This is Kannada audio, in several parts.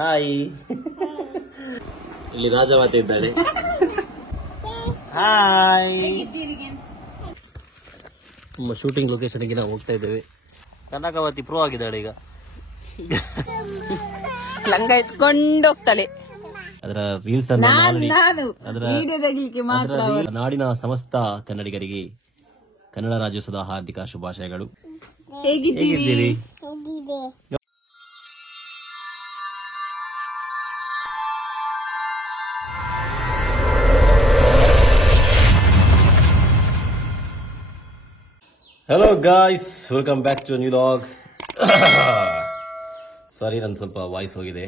ಹಾಯ್. ಇಲ್ಲಿ ರಾಜಮಾತೆ ಇದ್ದಾಳೆ. ಹಾಯ್. ನಮ್ಮ ಶೂಟಿಂಗ್ ಲೊಕೇಶನ್ಗೆ ನಾವು ಹೋಗ್ತಾ ಇದ್ದೇವೆ. ಕನಕಾವತಿ ಪ್ರೋ ಆಗಿದ್ದಾಳೆ ಈಗ. ಲಂಗ ಎತ್ಕೊಂಡು ಹೋಗ್ತಾಳೆ. ಅದರ ರೀಲ್ಸ್ ನಾಡಿನ ಸಮಸ್ತ ಕನ್ನಡಿಗರಿಗೆ ಕನ್ನಡ ರಾಜ್ಯೋತ್ಸವದ ಹಾರ್ದಿಕ ಶುಭಾಶಯಗಳು. ಹೇಗಿದ್ದೀರಿ? Hello guys, welcome back to new vlog. Sorry, ನಂದು ಸ್ವಲ್ಪ ವಾಯ್ಸ್ ಹೋಗಿದೆ.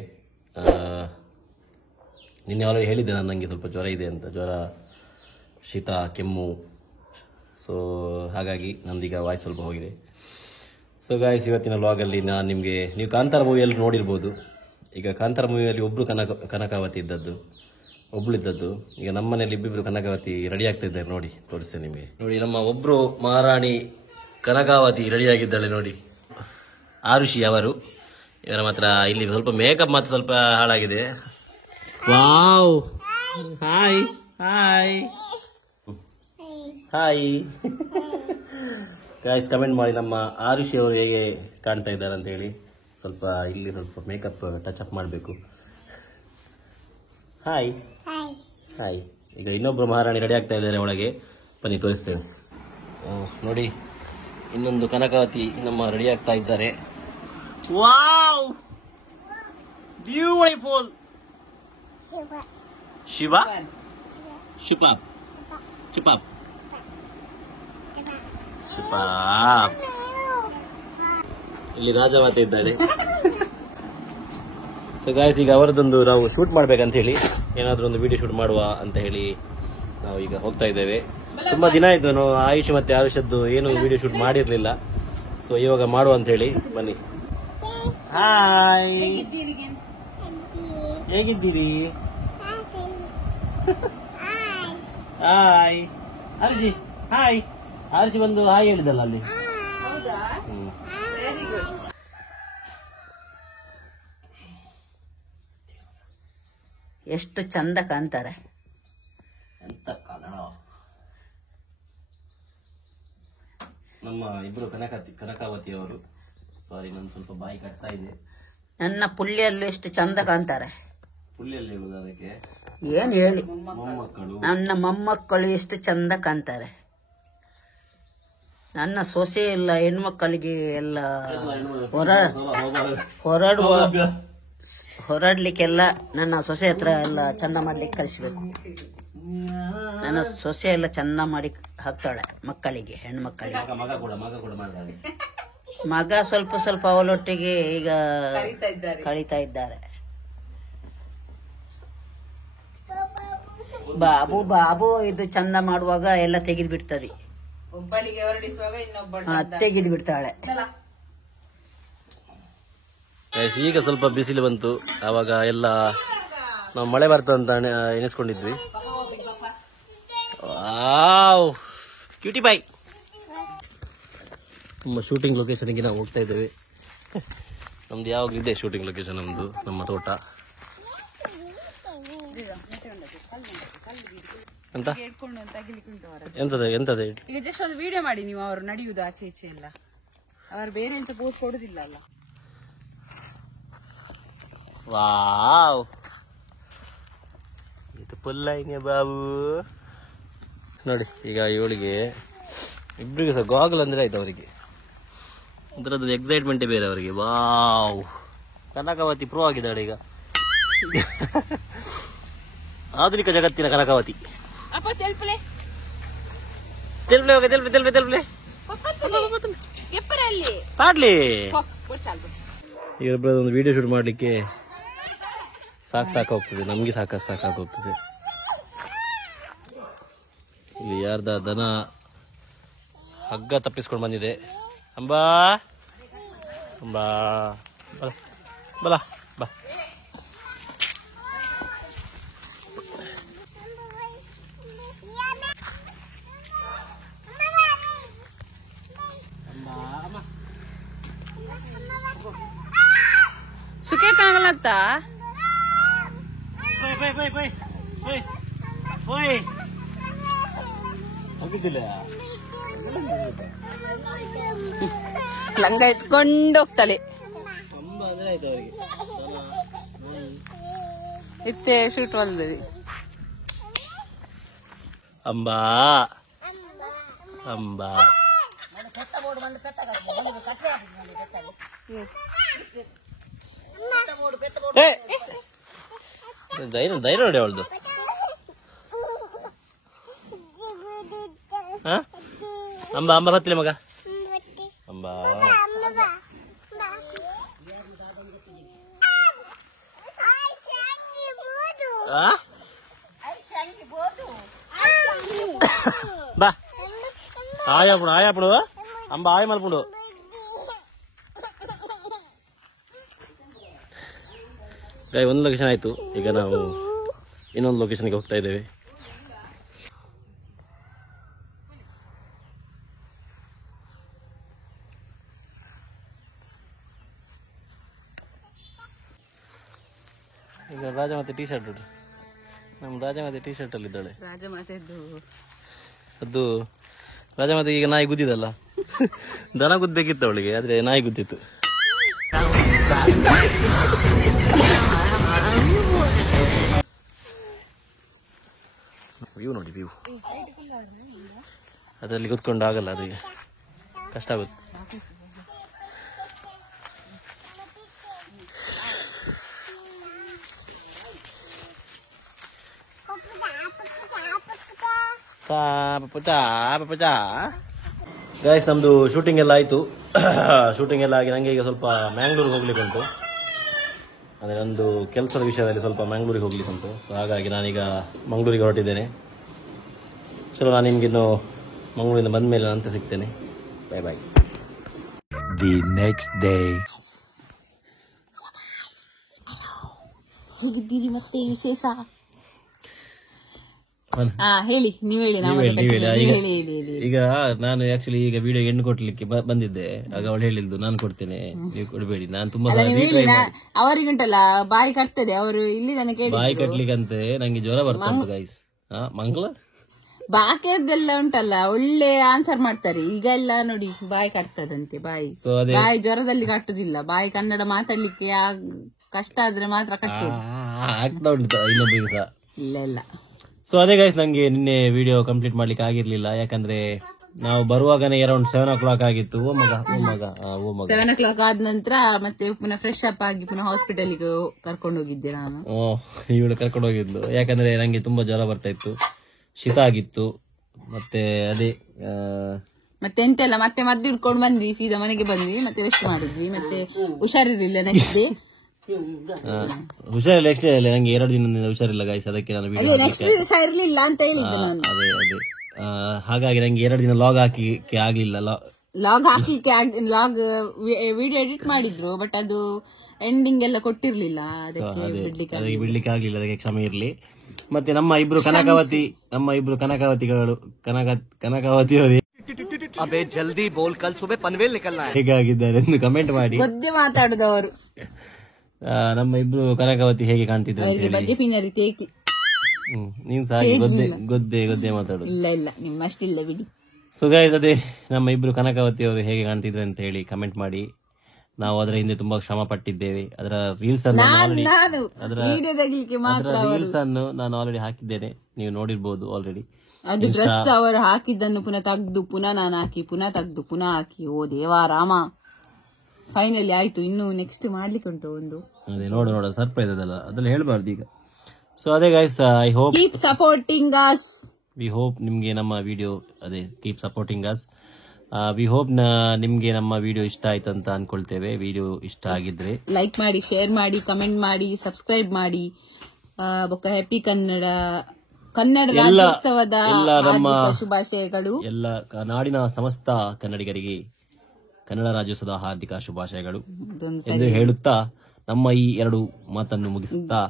ನಿನ್ನೆ ಆಲ್ರೆಡಿ ಹೇಳಿದ್ದೆ ನಾನು, ನನಗೆ ಸ್ವಲ್ಪ ಜ್ವರ ಇದೆ ಅಂತ. ಜ್ವರ, ಶೀತ, ಕೆಮ್ಮು. ಸೊ ಹಾಗಾಗಿ ನಂದೀಗ ವಾಯ್ಸ್ ಸ್ವಲ್ಪ ಹೋಗಿದೆ. ಸೊ ಗಾಯ್ಸ್, ಇವತ್ತಿನ ವ್ಲಾಗಲ್ಲಿ ನಾನು ನಿಮಗೆ, ನೀವು ಕಾಂತಾರ ಮೂವಿಯಲ್ಲಿ ನೋಡಿರ್ಬೋದು. ಈಗ ಕಾಂತಾರ ಮೂವಿಯಲ್ಲಿ ಒಬ್ಬರು ಕನಕಾವತಿ ಇದ್ದದ್ದು, ಒಬ್ಳಿದ್ದದ್ದು. ಈಗ ನಮ್ಮ ಮನೆಯಲ್ಲಿ ಇಬ್ಬಿಬ್ರು ಕನಕಾವತಿ ರೆಡಿ ಆಗ್ತಾ ಇದ್ದಾರೆ. ನೋಡಿ, ತೋರಿಸ್ತೇನೆ ನಿಮಗೆ. ನೋಡಿ, ನಮ್ಮ ಒಬ್ರು ಮಹಾರಾಣಿ ಕನಕಾವತಿ ರೆಡಿಯಾಗಿದ್ದಾಳೆ ನೋಡಿ, ಆರುಷಿ ಅವರು. ಇವರ ಮಾತ್ರ ಇಲ್ಲಿ ಸ್ವಲ್ಪ ಮೇಕಪ್ ಮಾತ್ರ ಸ್ವಲ್ಪ ಹಾಳಾಗಿದೆ. Wow, hi hi hi. Guys, comment ಮಾಡಿ ನಮ್ಮ ಆರುಷಿ ಅವರು ಹೇಗೆ ಕಾಣ್ತಾ ಇದ್ದಾರೆ ಅಂತ ಹೇಳಿ. ಸ್ವಲ್ಪ ಇಲ್ಲಿ ಸ್ವಲ್ಪ ಮೇಕಪ್ ಟಚ್ ಅಪ್ ಮಾಡಬೇಕು. Hi hi. ಈಗ ಇನ್ನೊಬ್ರು ಮಹಾರಾಣಿ ರೆಡಿ ಆಗ್ತಾ ಇದ್ದಾರೆ ಒಳಗೆ, ಬನ್ನಿ ತೋರಿಸ್ತೇವೆ. ನೋಡಿ, ಇನ್ನೊಂದು ಕನಕಾವತಿ ನಮ್ಮ ರೆಡಿ ಆಗ್ತಾ ಇದ್ದಾರೆ. Wow, beautiful. ಶಿವ ಶಿಪಾಪ್ ಶಿಪಾಪ್ ಶಿಪಾಪ್. ಇಲ್ಲಿ ರಾಜಮಾತೆ ಇದ್ದಾಳೆ. ಸೊ ಗಾಯ್ಸ್, ಈಗ ಅವರದೊಂದು ನಾವು ಶೂಟ್ ಮಾಡ್ಬೇಕಂತ ಹೇಳಿ, ಏನಾದ್ರೂ ಒಂದು ವಿಡಿಯೋ ಶೂಟ್ ಮಾಡುವ ಅಂತ ಹೇಳಿ ನಾವು ಈಗ ಹೋಗ್ತಾ ಇದ್ದೇವೆ. ತುಂಬಾ ದಿನ ಆಯ್ತು ನಾವು ಆಯುಷ್ ಮತ್ತೆ ಆಯುಷದ್ದು ಏನು ವಿಡಿಯೋ ಶೂಟ್ ಮಾಡಿರ್ಲಿಲ್ಲ. ಸೊ ಇವಾಗ ಮಾಡುವ ಅಂತ ಹೇಳಿ, ಬನ್ನಿ. ಹಾಯ್, ಹೇಗಿದ್ದೀರಿ? ಹಾಯ್ ಆರುಷಿ. ಹಾಯ್ ಆರುಷಿ ಬಂದು ಹಾಯ್ ಹೇಳಿದಲ್ಲ ಅಲ್ಲಿ. ಎಷ್ಟು ಚಂದ ಕಾಣ್ತಾರೆ. ಎಂತ ಕನ್ನಡ. ನಮ್ಮ ಇಬ್ರು ಕನಕಾವತಿ ಅವರು. ಸಾರಿ, ನಾನು ಸ್ವಲ್ಪ ಬಾಯಿ ಕಟ್ತಾ ಇದೆ. ನನ್ನ ಪುಳ್ಳಿಯಲ್ಲೂ ಎಷ್ಟು ಚಂದ ಕಾಣ್ತಾರೆ. ಪುಳ್ಳಿಯಲ್ಲಿ ಹೇಳುದು ಅದಕ್ಕೆ ಏನ್ ಹೇಳಿ, ಮೊಮ್ಮಕ್ಕಳು, ನನ್ನ ಮೊಮ್ಮಕ್ಕಳು ಎಷ್ಟು ಚಂದ ಕಾಣ್ತಾರೆ. ನನ್ನ ಸೊಸೆ ಎಲ್ಲ ಹೆಣ್ಮಕ್ಕಳಿಗೆ ಎಲ್ಲ ಹೊರಡ್ಲಿಕ್ಕೆಲ್ಲ ನನ್ನ ಸೊಸೆ ಹತ್ರ ಎಲ್ಲ ಚಂದ ಮಾಡ್ಲಿಕ್ಕೆ ಕಲಿಸ್ಬೇಕು. ನನ್ನ ಸೊಸೆ ಎಲ್ಲ ಚಂದ ಮಾಡಿ ಹಾಕ್ತಾಳೆ ಮಕ್ಕಳಿಗೆ, ಹೆಣ್ಮಕ್ಕಳಿಗೆ. ಮಗ ಸ್ವಲ್ಪ ಸ್ವಲ್ಪ ಅವಳೊಟ್ಟಿಗೆ ಈಗ ಕಳೀತಾ ಇದ್ದಾರೆ. ಬಾಬು ಇದು ಚಂದ ಮಾಡುವಾಗ ಎಲ್ಲ ತೆಗೆದು ಬಿಡ್ತದೆ, ತೆಗೆದು ಬಿಡ್ತಾಳೆ. ಈಗ ಸ್ವಲ್ಪ ಬಿಸಿಲು ಬಂತು, ಆವಾಗ ಎಲ್ಲ ನಾವು ಮಳೆ ಬರ್ತದಂತ ಎನಿಸ್ಕೊಂಡಿದ್ವಿ. ವಾವ್, ಕ್ಯೂಟಿ ಬಾಯ್. ನಮ್ಮ ಶೂಟಿಂಗ್ ಲೊಕೇಶನ್ಗೆ ನಾವು ಹೋಗ್ತಾ ಇದ್ದೇವೆ. ನಮ್ದು ಯಾವಾಗ ಇದೆ ಶೂಟಿಂಗ್ ಲೊಕೇಶನ್, ನಮ್ದು ನಮ್ಮ ತೋಟ ಅಂತ. ಎಂತದ ಈಗ ಜಸ್ಟ್ ಒಂದು ವಿಡಿಯೋ ಮಾಡಿ ನೀವು, ಅವರು ನಡೆಯುವುದು ಆಚೆ ಈಚೆ ಎಲ್ಲ. ಅವರು ಬೇರೆ ಎಂತ ಪೋಸ್ ಕೊಡುದಿಲ್ಲ ಅಲ್ಲ. ವಾವ್, ಇದು ಪುಲ್ಲ ಹಿಂಗೆ ಬಾಬು. ನೋಡಿ, ಈಗ ಇವಳಿಗೆ ಇಬ್ಬರಿಗೂ ಸಹ ಗಾಗಲ್ ಅಂದ್ರೆ ಆಯ್ತು ಅವರಿಗೆ. ಅದರದ್ದು ಎಕ್ಸೈಟ್ಮೆಂಟೇ ಬೇರೆ ಅವರಿಗೆ. ವಾವ್, ಕನಕಾವತಿ ಪ್ರೋ ಆಗಿದ್ದಾಳೆ ಈಗ. ಆಧುನಿಕ ಜಗತ್ತಿನ ಕನಕಾವತಿ. ಇವರೊಬ್ಬರದೊಂದು ವಿಡಿಯೋ ಶೂಟ್ ಮಾಡ್ಲಿಕ್ಕೆ ಸಾಕಾಗ್ತದೆ, ನಮ್ಗೆ ಸಾಕಾಗೋಗ್ತದೆ. ಇಲ್ಲಿ ಯಾರ್ದ ದನ ಹಗ್ಗ ತಪ್ಪಿಸ್ಕೊಂಡು ಬಂದಿದೆ. ಅಂಬಾ ಅಂಬಾ ಬಲ ಬಲ ಬಾ. ಸುಖೇಟ್ ಕಾಣಲತ್ತ ಲಂಗ ಎತ್ಕೊಂಡು ಹೋಗ್ತಾಳೆ ಇತ್ತೆ ಶೂಟ್ ಹೊಲ್ದರಿ ಅಂಬಾ ಅಂಬಾ ಧೈರ್ಯ ಧೈರ್ಯ ನೋಡಿ ಅವಳದು ಅಂಬಾ ಅಂಬಾ ಬತ್ತಿಲ್ಲ ಮಗ ಅಂಬಾ ಬಾ ಆಯಾಪುಡು ಆಯಾಪುಡು ಅಂಬ ಆಯ ಮಲ್ಪುಡು ಒಂದು ಲೊಕೇಶನ್ ಆಯ್ತು. ಈಗ ನಾವು ಇನ್ನೊಂದು ಲೊಕೇಶನ್ಗೆ ಹೋಗ್ತಾ ಇದ್ದೇವೆ. ಈಗ ರಾಜಮಾತೆ ಟೀ ಶರ್ಟ್ ನಮ್ಮ ರಾಜಮಾತೆ ಟೀ ಶರ್ಟ್ ಅಲ್ಲಿ ಇದ್ದಾಳೆ. ಅದು ರಾಜಮಾತೆ ಈಗ ನಾಯಿ ಗುದ್ದಿದಲ್ಲ, ದನ ಗುದ್ದಬೇಕಿತ್ತು ಅವಳಿಗೆ, ಆದ್ರೆ ನಾಯಿ ಗುದ್ದಿತ್ತು. ವ್ಯೂ ನೋಡಿ, ವ್ಯೂ ಅದರಲ್ಲಿ ಕುತ್ಕೊಂಡು ಆಗಲ್ಲ, ಅದು ಕಷ್ಟ ಆಗುತ್ತೆ. ಗೈಸ್, ನಮ್ದು ಶೂಟಿಂಗ್ ಎಲ್ಲ ಆಯ್ತು. ಶೂಟಿಂಗ್ ಎಲ್ಲ ಆಗಿ ನಂಗೆ ಈಗ ಸ್ವಲ್ಪ ಮ್ಯಾಂಗ್ಳೂರಿಗೆ ಹೋಗ್ಲಿಕ್ಕೆ ಉಂಟು. ಅಂದರೆ ನಂದು ಕೆಲಸದ ವಿಷಯದಲ್ಲಿ ಸ್ವಲ್ಪ ಮ್ಯಾಂಗ್ಳೂರಿಗೆ ಹೋಗ್ಲಿಕ್ಕೆ ಉಂಟು. ಸೊ ಹಾಗಾಗಿ ನಾನೀಗ ಮಂಗಳೂರಿಗೆ ಹೊರಟಿದ್ದೇನೆ. ಚಲೋ, ನಾನು ನಿಮ್ಗಿನ್ನು ಮಂಗಳೂರಿಂದ ಬಂದ ಮೇಲೆ ನಂತರ ಸಿಗ್ತೇನೆ. Bye bye. The next day. ಹೇಗಿದ್ದೀರಿ ಮತ್ತೆ ವಿಶೇಷ? ಹೇಳಿ, ನೀವು ಹೇಳಿ. ಈಗ ನಾನು ಆಕ್ಚುಲಿ ಈಗ ವಿಡಿಯೋ ಹೆಣ್ಣು ಕೊಡ್ಲಿಕ್ಕೆ ಬಂದಿದ್ದೆ. ಆಗ ಅವಳು ಹೇಳಿದ್ದು ನಾನು ಕೊಡ್ತೇನೆ, ನೀವು ಕೊಡಬೇಡಿ. ನಾನು ತುಂಬಾ ಅವರಿಗುಂಟಲ್ಲ ಬಾಯಿ ಕಟ್ತದೆ, ಅವರು ಇಲ್ಲಿ ನನಗೆ ಬಾಯಿ ಕಟ್ಲಿಕ್ಕಂತೆ ನಂಗೆ ಜ್ವರ ಬರ್ತದೆ ಗೈಸ್. ಮಂಗಳ ಬಾಕಿಯದ್ದೆಲ್ಲ ಉಂಟಲ್ಲ ಒಳ್ಳೆ ಆನ್ಸರ್ ಮಾಡ್ತಾರೆ. ಈಗ ಎಲ್ಲ ನೋಡಿ ಬಾಯಿ ಕಟ್ತದಂತೆ. ಬಾಯಿ ಬಾಯಿ ಜ್ವರದಲ್ಲಿ ಕಟ್ಟುದಿಲ್ಲ. ಬಾಯಿ ಕನ್ನಡ ಮಾತಾಡ್ಲಿಕ್ಕೆ ಕಷ್ಟ ಆದ್ರೆ ಮಾತ್ರ ಕಟ್ಟುದು. ಆಗ್ತಾ ಉಂಟು ಇನ್ನೊಬ್ಬರಿಗೆ ಸಹ. ಇಲ್ಲ ಇಲ್ಲ. ಸೊ ಅದೇ ಗೈಸ್, ನಂಗೆ ನಿನ್ನೆ ವಿಡಿಯೋ ಕಂಪ್ಲೀಟ್ ಮಾಡ್ಲಿಕ್ಕೆ ಆಗಿರ್ಲಿಲ್ಲ. ಯಾಕಂದ್ರೆ ನಾವು ಬರುವಾಗನೇ ಅರೌಂಡ್ 7 o'clock ಆಗಿತ್ತು. ಓ ಮಗ 7 o'clock ಆದ ನಂತರ ಮತ್ತೆ ಪುನಃ ಫ್ರೆಶ್ ಅಪ್ ಆಗಿ ಪುನಃ ಹಾಸ್ಪಿಟಲ್ಗೆ ಕರ್ಕೊಂಡು ಹೋಗಿದ್ದೆ ನಾನು. ಇವಳು ಕರ್ಕೊಂಡು ಹೋಗಿದ್ಲು. ಯಾಕಂದ್ರೆ ನಂಗೆ ತುಂಬಾ ಜ್ವರ ಬರ್ತಾ ಇತ್ತು, ಶೀತ ಆಗಿತ್ತು. ಮತ್ತೆ ಅದೇ ಮತ್ತೆ ಎಂತೆಲ್ಲ ಮತ್ತೆ ಮದ್ದು ಹಿಡ್ಕೊಂಡು ಬಂದ್ವಿ, ಸೀದಾ ಮನೆಗೆ ಬಂದ್ವಿ, ಮತ್ತೆ ರೆಸ್ಟ್ ಮಾಡಿದ್ವಿ. ಮತ್ತೆ ಹುಷಾರಿರ್ಲಿಲ್ಲ ನೆಕ್ಸ್ಟ್ ಡೇ. ಹುಷಾರಿಲ್ಲ, ನೆಕ್ಸ್ಟ್ ಡೇ ಅಲ್ಲ, ನಂಗೆ 2 ದಿನದಿಂದ ಹುಷಾರಿಲ್ಲ ಗೈಸ್. ಅದಕ್ಕೆ ನಾನು ಹುಷಾರಿರ್ಲಿಲ್ಲ ಅಂತ ಹೇಳಿದ್ದೆ ನಾನು. ಅದೇ ಹಾಗಾಗಿ ನಂಗೆ 2 ದಿನ ಲಾಗ್ ಹಾಕಿಕ್ಕೆ ಆಗ್ಲಿಲ್ಲ. ಲಾಗ್ ಹಾಕ್ಲಿಕ್ಕೆ ಲಾಗ್ ವಿಡಿಯೋ ಎಡಿಟ್ ಮಾಡಿದ್ರು, ಬಟ್ ಅದು ಎಂಡಿಂಗ್ ಎಲ್ಲ ಕೊಟ್ಟಿರ್ಲಿಲ್ಲ. ಅದಕ್ಕೆ ಬಿಡ್ಲಿಕ್ಕೆ ಆಗ್ಲಿಲ್ಲ, ಅದಕ್ಕೆ ಕ್ಷಮೆ ಇರ್ಲಿ. ಮತ್ತೆ ನಮ್ಮ ಇಬ್ರು ಕನಕಾವತಿಯವರು अबे जल्दी बोल, कल सुबह पनवेल निकलना है. ಹೇಗಾಗಿದ್ದಾರೆ ಎಂದು ಕಮೆಂಟ್ ಮಾಡಿ. ಗೊದ್ದೆ ಮಾತಾಡುದವರು. ನಮ್ಮ ಇಬ್ರು ಕನಕಾವತಿ ಹೇಗೆ ಕಾಣ್ತಿದ್ರು ಅಂತ ಹೇಳಿ. ನೀನ್ ಸಹ ಗೊದ್ದೆ ಮಾತಾಡು. ಇಲ್ಲ ಇಲ್ಲ, ನಿಮ್ಮಷ್ಟಿಲ್ಲ ಬಿಡಿ. ಸೊ ಗೈಸ್, ಅದೇ ನಮ್ಮ ಇಬ್ರು ಕನಕಾವತಿಯವರು ಹೇಗೆ ಕಾಣ್ತಿದ್ರು ಅಂತ ಹೇಳಿ ಕಮೆಂಟ್ ಮಾಡಿ. ನಾವು ಅದರ ಹಿಂದೆ ತುಂಬಾ ಶ್ರಮ ಪಟ್ಟಿದ್ದೇವೆ. ಅದರ ರೀಲ್ಸ್ ಅನ್ನು ನಾನು ಆಲ್ರೆಡಿ ಹಾಕಿದ್ದೇನೆ, ನೀವು ನೋಡಿರ್ಬೋದು ಆಲ್ರೆಡಿ. ಅದು ಡ್ರೆಸ್ ಅವರು ಹಾಕಿದ್ದನ್ನು ಪುನಃ ತೆಗ್ದು ಪುನಃ ನಾನು ಹಾಕಿ, ಪುನಃ ತೆಗ್ದು ಪುನಃ ಹಾಕಿ. ಓ ದೇವಾ ರಾಮ, ಫೈನಲಿ ಆಯ್ತು. ಇನ್ನು ನೆಕ್ಸ್ಟ್ ಮಾಡ್ಲಿಕ್ಕೆ ಉಂಟು ಒಂದು. ಅದೇ ನೋಡ ಸರ್ಪ್ರೈಸ್ ಅದೆಲ್ಲ ಹೇಳ್ಬಾರ್ದು ಈಗ. ಸೊ ಅದೇ guys, I hope keep supporting us. We hope ನಿಮ್ಗೆ ನಮ್ಮ ವಿಡಿಯೋ ಅದೇ keep supporting us. We hope ನಿಮ್ಗೆ ನಮ್ಮ ವಿಡಿಯೋ ಇಷ್ಟ ಆಯ್ತು ಅಂತ ಅನ್ಕೊಳ್ತೇವೆ. ವಿಡಿಯೋ ಇಷ್ಟ ಆಗಿದ್ರೆ ಲೈಕ್ ಮಾಡಿ, ಶೇರ್ ಮಾಡಿ, ಕಮೆಂಟ್ ಮಾಡಿ, ಸಬ್ಸ್ಕ್ರೈಬ್ ಮಾಡಿ. ಹ್ಯಾಪಿ ಕನ್ನಡ ರಾಜ್ಯೋತ್ಸವದ ಶುಭಾಶಯಗಳು. ಎಲ್ಲ ನಾಡಿನ ಸಮಸ್ತ ಕನ್ನಡಿಗರಿಗೆ ಕನ್ನಡ ರಾಜ್ಯೋತ್ಸವದ ಹಾರ್ದಿಕ ಶುಭಾಶಯಗಳು ಎಂದು ಹೇಳುತ್ತಾ ನಮ್ಮ ಈ 2 ಮಾತನ್ನು ಮುಗಿಸುತ್ತಾ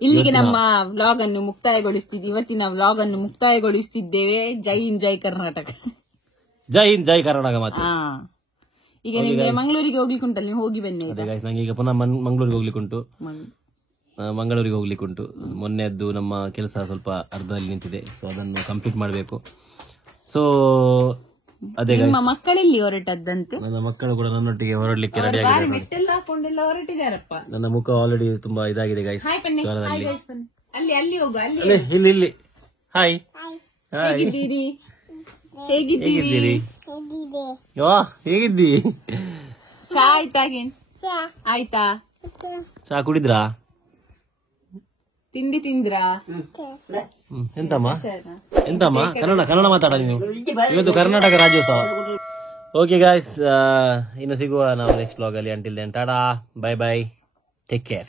ಇಲ್ಲಿಗೆ ನಮ್ಮ ವ್ಲಾಗ್ ಅನ್ನು ಮುಕ್ತಾಯಗೊಳಿಸ್ತಿದ್ದೇವೆ. ಇವತ್ತಿನ ವ್ಲಾಗ್ ಅನ್ನು ಮುಕ್ತಾಯಗೊಳಿಸುತ್ತಿದ್ದೇವೆ. ಜೈ ಹಿಂದ್, ಜೈ ಕರ್ನಾಟಕ. ಜೈ ಹಿಂದ್, ಜೈ ಕರ್ನಾಟಕ. ಮಾತು ಈಗ ನಿಮ್ಗೆ ಮಂಗಳೂರಿಗೆ ಹೋಗ್ಲಿಕ್ಕೆ ಉಂಟಲ್ಲ, ನೀವು ಹೋಗಿ ಬನ್ನಿ. ಅದೇ ಗಾಯ್ಸ್, ನಂಗೆ ಈಗ ಪುನಃ ಮಂಗಳೂರಿಗೆ ಹೋಗ್ಲಿಕ್ಕುಂಟು, ಮಂಗಳೂರಿಗೆ ಹೋಗ್ಲಿಕ್ಕುಂಟು. ಮೊನ್ನೆದ್ದು ನಮ್ಮ ಕೆಲಸ ಸ್ವಲ್ಪ ಅರ್ಧದಲ್ಲಿ ನಿಂತಿದೆ, ಸೊ ಅದನ್ನು ಕಂಪ್ಲೀಟ್ ಮಾಡಬೇಕು. ಸೊ ಅದೇ ನಿಮ್ಮ ಮಕ್ಕಳೆಲ್ಲಿ ಹೊರಟದ್ದಂತೆ? ನನ್ನ ಮಕ್ಕಳು ಕೂಡ ನನ್ನೊಟ್ಟಿಗೆ ಹೊರಡ್ಲಿಕ್ಕೆ ರೆಡಿ ಆಗಿದೆ. ಮೆಟ್ಟೆಲ್ಲ ಹಾಕೊಂಡೆಲ್ಲ ಹೊರಟಿದಾರಪ್ಪ. ನನ್ನ ಮುಖ ಆಲ್ರೆಡಿ ತುಂಬಾ ಇದಾಗಿದೆ ಗೈಸ್. ಅಲ್ಲಿ ಹೋಗು, ಅಲ್ಲಿ ಇಲ್ಲಿ ಹಾಯ್ ಹೇಗಿದ್ದೀರಿ? ಹೇಗಿದ್ದೀರಿ? ಹೇಗಿದ್ದಿ? ಚಾ ಆಯ್ತಾ? ಆಯ್ತಾ? ಚಾ ಕುಡಿದ್ರಾ? ತಿಂಡಿ ತಿಂದ್ರಾ? ಎಂತಮ್ಮ ಕನ್ನಡ ಮಾತಾಡ ನೀವು. ಇವತ್ತು ಕರ್ನಾಟಕ ರಾಜ್ಯೋತ್ಸವ. ಓಕೆ ಗಾಯ್ಸ್, ಇನ್ನು ಸಿಗುವ ನಾವು ನೆಕ್ಸ್ಟ್ ವ್ಲಾಗ್ ಅಲ್ಲಿ. Until then tata, bye bye, take care.